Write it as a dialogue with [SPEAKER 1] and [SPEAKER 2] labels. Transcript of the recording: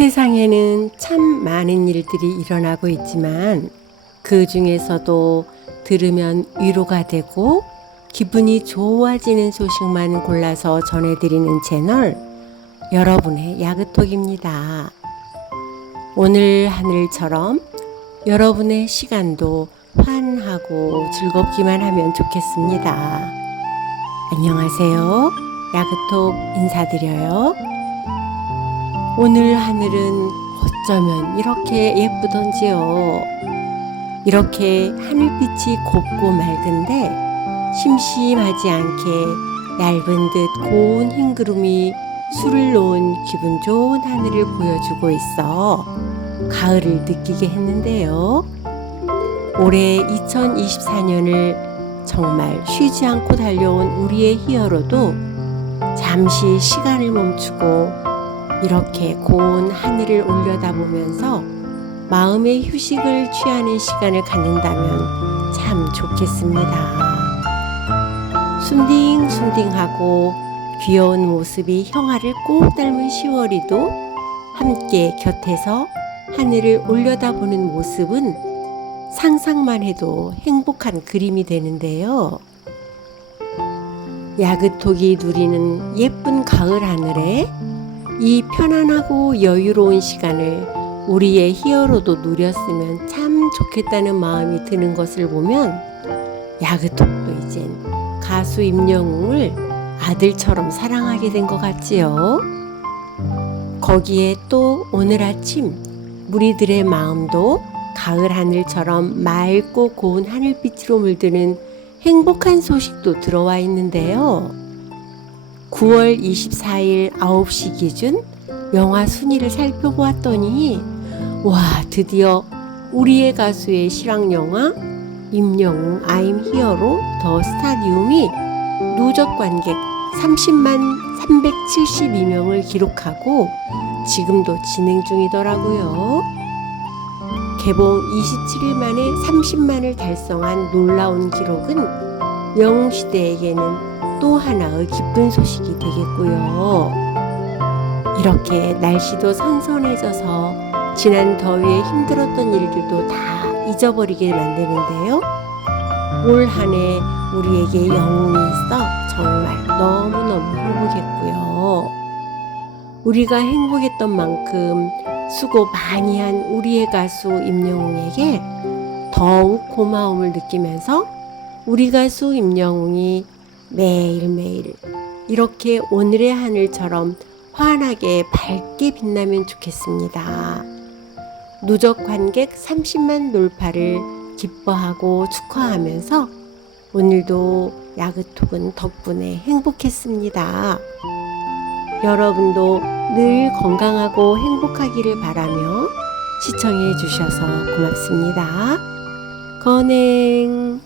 [SPEAKER 1] 세상에는 참 많은 일들이 일어나고 있지만 그 중에서도 들으면 위로가 되고 기분이 좋아지는 소식만 골라서 전해드리는 채널 여러분의 야그톡입니다. 오늘 하늘처럼 여러분의 시간도 환하고 즐겁기만 하면 좋겠습니다. 안녕하세요. 야그톡 인사드려요. 오늘 하늘은 어쩌면 이렇게 예쁘던지요. 이렇게 하늘빛이 곱고 맑은데 심심하지 않게 얇은 듯 고운 흰 구름이 술을 놓은 기분 좋은 하늘을 보여주고 있어 가을을 느끼게 했는데요. 올해 2024년을 정말 쉬지 않고 달려온 우리의 히어로도 잠시 시간을 멈추고 이렇게 고운 하늘을 올려다보면서 마음의 휴식을 취하는 시간을 갖는다면 참 좋겠습니다. 순딩순딩하고 귀여운 모습이 형아를 꼭 닮은 10월이도 함께 곁에서 하늘을 올려다보는 모습은 상상만 해도 행복한 그림이 되는데요. 야그톡이 누리는 예쁜 가을 하늘에 이 편안하고 여유로운 시간을 우리의 히어로도 누렸으면 참 좋겠다는 마음이 드는 것을 보면 야그톡도 이젠 가수 임영웅을 아들처럼 사랑하게 된 것 같지요. 거기에 또 오늘 아침 무리들의 마음도 가을 하늘처럼 맑고 고운 하늘빛으로 물드는 행복한 소식도 들어와 있는데요. 9월 24일 9시 기준 영화 순위를 살펴보았더니 와 드디어 우리의 가수의 실황 영화 임영웅 아임 히어로 더 스타디움이 누적 관객 30만 372명을 기록하고 지금도 진행 중이더라고요. 개봉 27일 만에 30만을 달성한 놀라운 기록은 영웅 시대에게는 또 하나의 기쁜 소식이 되겠고요. 이렇게 날씨도 선선해져서 지난 더위에 힘들었던 일들도 다 잊어버리게 만드는데요. 올 한 해 우리에게 영웅이 있어 정말 너무너무 행복했고요. 우리가 행복했던 만큼 수고 많이 한 우리의 가수 임영웅에게 더욱 고마움을 느끼면서 우리 가수 임영웅이 매일매일 이렇게 오늘의 하늘처럼 환하게 밝게 빛나면 좋겠습니다. 누적 관객 30만 돌파를 기뻐하고 축하하면서 오늘도 야그톡은 덕분에 행복했습니다. 여러분도 늘 건강하고 행복하기를 바라며 시청해 주셔서 고맙습니다. 건행